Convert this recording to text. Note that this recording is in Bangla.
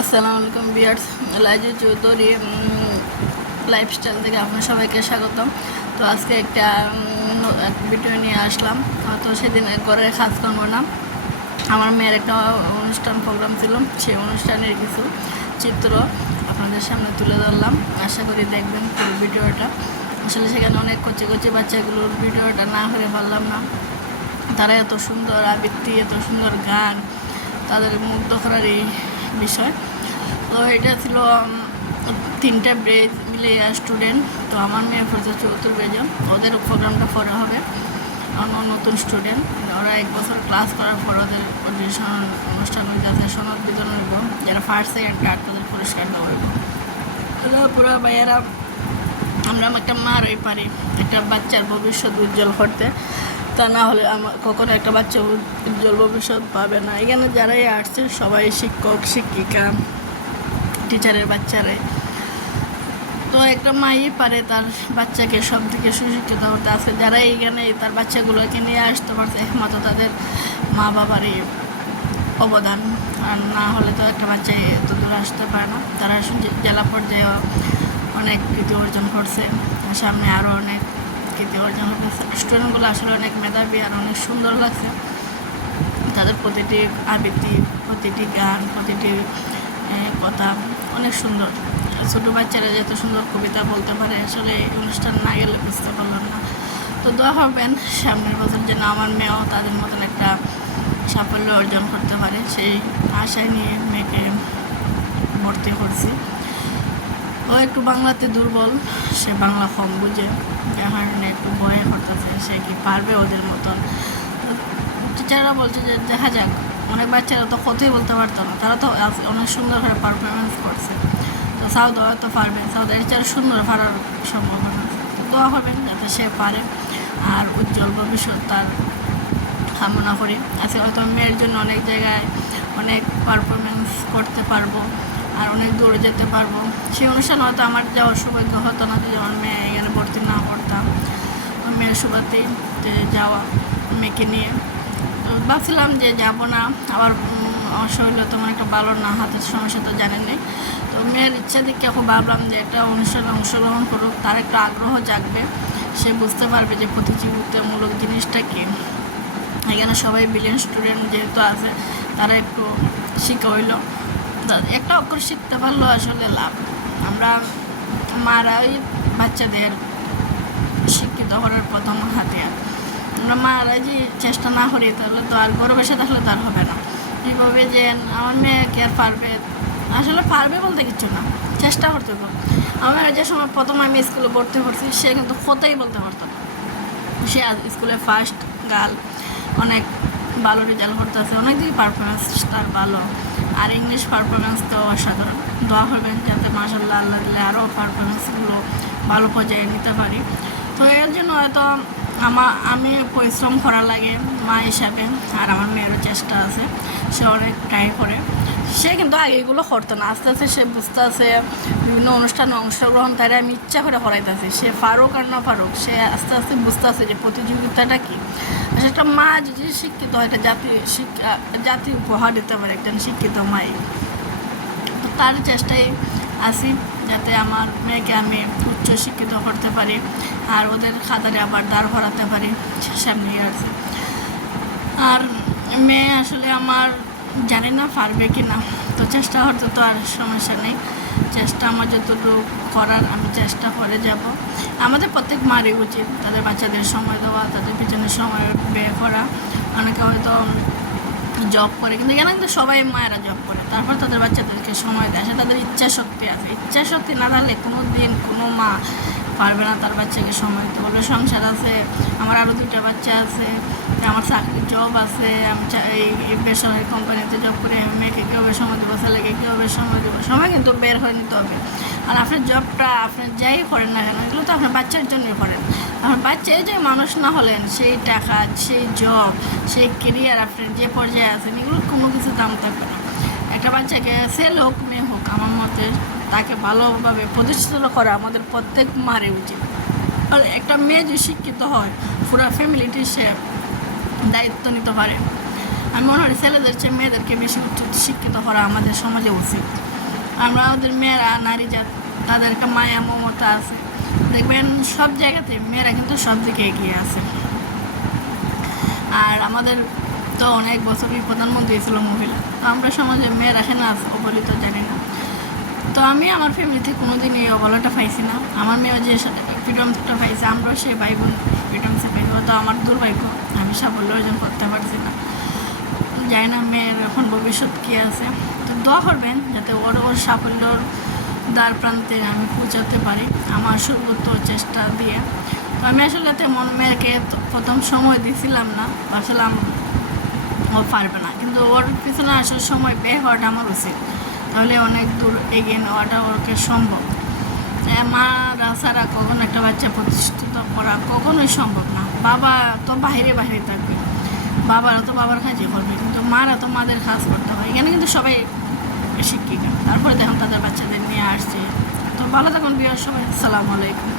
আসসালামু আলাইকুম বিয়ার্স, লাইজু চৌধুরী লাইফস্টাইল থেকে আপনার সবাইকে স্বাগতম। তো আজকে একটা ভিডিও নিয়ে আসলাম। তো সেদিন ঘরের কাজকর্ম না, আমার মেয়ের একটা অনুষ্ঠান প্রোগ্রাম ছিল, সেই অনুষ্ঠানের কিছু চিত্র আপনাদের সামনে তুলে ধরলাম। আশা করি দেখবেন পুরো ভিডিওটা। আসলে সেখানে অনেক কচি কচি বাচ্চাগুলোর ভিডিওটা না করে পারলাম না। তারা এত সুন্দর আবৃত্তি, এত সুন্দর গান, তাদের মুগ্ধ করার এই বিষয়। তো এটা ছিল তিনটা ব্রেজ মিলে স্টুডেন্ট। তো আমার মেয়ে পড়ছে 74 ব্রেজন। ওদের প্রোগ্রামটা পরে হবে, নতুন স্টুডেন্ট, ওরা 1 বছর ক্লাস করার পর ওদের অডিশন অনুষ্ঠান হইতেছে, সনদ বিতরণ হইব, যারা ফার্স্ট সেকেন্ড থার্ড তাদের পুরস্কার দেওয়া হইব। পুরো ভাইয়েরা আমরা একটা মারই পারি একটা বাচ্চার ভবিষ্যৎ উজ্জ্বল করতে, তা না হলে আমার কখনো একটা বাচ্চা উজ্জ্বল ভবিষ্যৎ পাবে না। এখানে যারাই আসছে সবাই শিক্ষক শিক্ষিকা টিচারের বাচ্চারে। তো একটা মাই পারে তার বাচ্চাকে সব দিকে সুশিক্ষিত হতে। আছে যারা এইখানে তার বাচ্চাগুলোকে নিয়ে আসতে পারছে, একমাত্র তাদের মা বাবারই অবদান। আর না হলে তো একটা বাচ্চা এত দূর আসতে পারে না। তারা জেলা পর্যায়ে অনেক কৃতি অর্জন করছে, সামনে আরও অনেক কৃতি অর্জন করছে। স্টুডেন্টগুলো আসলে অনেক মেধাবী আর অনেক সুন্দর লাগছে। তাদের প্রতিটি আবৃত্তি, প্রতিটি গান, প্রতিটি কথা অনেক সুন্দর। ছোটো বাচ্চারা যত সুন্দর কবিতা বলতে পারে, আসলে এই অনুষ্ঠান না গেলে বুঝতে পারলাম না। তো দোয়া হবেন সামনের বছর যেন আমার মেয়েও তাদের মতন একটা সাফল্য অর্জন করতে পারে, সেই আশায় নিয়ে মেয়েকে ভর্তি করছি। ও একটু বাংলাতে দুর্বল, সে বাংলা কম বুঝে, যার কারণে একটু ভয় করতেছে সে কি পারবে ওদের মতন। টিচাররা বলছে যে দেখা যাক। অনেক বাচ্চারা তো কথাই বলতে পারতো না, তারা তো অনেক সুন্দর করে পারফরমেন্স করছে। তো সাউথ হয়তো পারবে, সাউথ এর চেয়ে সুন্দর পারার সম্ভাবনা আছে। দোয়া হবে যাতে সে পারে আর উজ্জ্বল ভবিষ্যৎ তার কামনা করি। আজকে হয়তো মেয়ের জন্য অনেক জায়গায় অনেক পারফরমেন্স করতে পারবো আর অনেক দূরে যেতে পারবো। সেই অনুষ্ঠান হয়তো আমার যাওয়ার সৌভাগ্য হতো না যদি আমার মেয়ে এখানে ভর্তি না করতাম। মেয়ের সুবাতেই যাওয়া মেয়েকে নিয়ে। তো ভাবছিলাম যে যাবো না, আবার শরীরে তেমন একটা ভালো না, হাতের সমস্যা তো জানেন নেই। তো মেয়ের ইচ্ছা দিকে এখন ভাবলাম যে একটা অনুষ্ঠানে অংশগ্রহণ করুক, তার একটা আগ্রহ জাগবে, সে বুঝতে পারবে যে প্রতিযোগিতামূলক জিনিসটা কি। এখানে সবাই ব্রিলিয়েন্ট স্টুডেন্ট যেহেতু আছে, তারা একটু শিখা হইল, একটা অক্ষর শিখতে পারলো আসলে লাভ। আমরা মারা ওই বাচ্চাদের শিক্ষিত করার প্রথম হাতিয়ার। আমরা মারা যে চেষ্টা না করি তাহলে তো আর ঘরে বসে থাকলে তো আর হবে না। এইভাবে যে আমার মেয়ে কে আর পারবে, আসলে পারবে বলতে কিছু না, চেষ্টা করতে হবে। আমার যে সময় প্রথম আমি স্কুলে ভর্তি করছি, সে কিন্তু কথাই বলতে পারতো না। সে স্কুলে ফার্স্ট গার্ল, অনেক ভালো রেজাল্ট করতেছে, অনেক দিকে পারফরমেন্স তার ভালো। আর ইংলিশ পারফরমেন্স তো অসাধারণ। দোয়া করবেন যাতে মাশাআল্লাহ আল্লাহ দিলে আরও পারফরমেন্সগুলো ভালো পর্যায়ে নিতে পারি। তো এর জন্য হয়তো আমি পরিশ্রম করা লাগে মা হিসাবে, আর আমার মেয়েরও চেষ্টা আছে, সে অনেক ট্রাই করে। সে কিন্তু আগে এগুলো করতো না, আস্তে আস্তে সে বুঝতে আছে, বিভিন্ন অনুষ্ঠানে অংশগ্রহণ তাই আমি ইচ্ছা করে করাইতেছি। সে পারুক আর না পারুক, সে আস্তে আস্তে বুঝতে আছে যে প্রতিযোগিতাটা কী। একটা মা যদি শিক্ষিত হয়, একটা জাতি উপহার দিতে পারে একজন শিক্ষিত মাই। তো তার চেষ্টায় আছি যাতে আমার মেয়েকে আমি উচ্চ শিক্ষিত করতে পারি আর ওদের খাতারে আবার দাঁড় করাতে পারি সামনে আছে। আর মেয়ে আসলে আমার জানি না পারবে কি না, তো চেষ্টা করতে তো আর সমস্যা নেই। চেষ্টা আমার যতটুকু করার আমি চেষ্টা করে যাব। আমাদের প্রত্যেক মারই উচিত তাদের বাচ্চাদের সময় দেওয়া, তাদের পিছনে সময় ব্যয় করা। অনেকে হয়তো জব করে, কিন্তু এখানে কিন্তু সবাই মায়েরা জব করে, তারপর তাদের বাচ্চাদেরকে সময় দেয়। তাদের ইচ্ছা শক্তি আছে, ইচ্ছা শক্তি না থাকলে কোনো দিন কোনো মা পারবে না তার বাচ্চাকে সময় দিতে। বলে সংসার আছে, আমার আরও 2টা বাচ্চা আছে, আমার চাকরির জব আছে, আমি এই বেসরকারি কোম্পানিতে জব করে মেয়েকে কীভাবে সময় দেবো, ছেলেকে কীভাবে সময় দেবো, সময় কিন্তু বের করে নিতে হবে। আর আপনার জবটা আপনি যাই করেন না কেন, এগুলো তো আপনার বাচ্চার জন্যই করেন। আপনার বাচ্চাই যে মানুষ না হলেন, সেই টাকা, সেই জব, সেই কেরিয়ার আপনার যে পর্যায়ে আছেন, এগুলো কোনো কিছু দাম থাকবে না। একটা বাচ্চাকে ছেলে হোক মেয়ে হোক, আমার মতে তাকে ভালোভাবে প্রতিষ্ঠিত করা আমাদের প্রত্যেক মারে উচিত। আর একটা মেয়ে যে শিক্ষিত হয়, পুরো ফ্যামিলিটি সে দায়িত্ব নিতে পারে। আমি মনে হয় ছেলেদের চেয়ে মেয়েদেরকে বেশি শিক্ষিত করা আমাদের সমাজে উচিত। আমরা আমাদের মেয়েরা নারী জাত, তাদের একটা মায়া মমতা আছে। দেখবেন সব জায়গাতে মেয়েরা কিন্তু সব দিকে এগিয়ে আছে। আর আমাদের তো অনেক বছরই প্রধানমন্ত্রী ছিল মহিলা, তো আমরা সমাজে মেয়েরা কেন অবহেলিত জানি না। তো আমি আমার ফ্যামিলিতে কোনোদিনই এই অবহেলাটা পাইছি না। আমার মেয়েও যে ফ্রিডমটা পাইছে, আমরাও সে ভাই বোন ফ্রিডমসে পাইছি। তো আমার দুর্ভাগ্য, আমি সাফল্য অর্জন করতে পারছি না। জানি না মেয়ের এখন ভবিষ্যৎ কী আছে। তো দোয়া করবেন যাতে ওর সাফল্যর দ্বার প্রান্তে আমি পৌঁছাতে পারি আমার সর্বোচ্চ চেষ্টা দিয়ে। তো আমি আসলে তেমন মেয়েকে প্রথম সময় দিছিলাম না, ভাবছিলাম ও পারবে না, কিন্তু ওর পিছনে আসার সময় ব্যয় হওয়াটা আমার উচিত, তাহলে অনেক দূর এগিয়ে নেওয়াটা ওরকে সম্ভব। মারা ছাড়া কখনো একটা বাচ্চা প্রতিষ্ঠিত করা কখনোই সম্ভব না। বাবা তো বাইরে থাকবে, বাবারা তো বাবার কাজই করবে, কিন্তু মারা তো মাদের কাজ করতে হয়। এখানে কিন্তু সবাই শিক্ষিকা, তারপরে দেখুন তাদের বাচ্চাদের নিয়ে আসছে। তো ভালো থাকুন বিয়ার সবাই, আসসালামু আলাইকুম।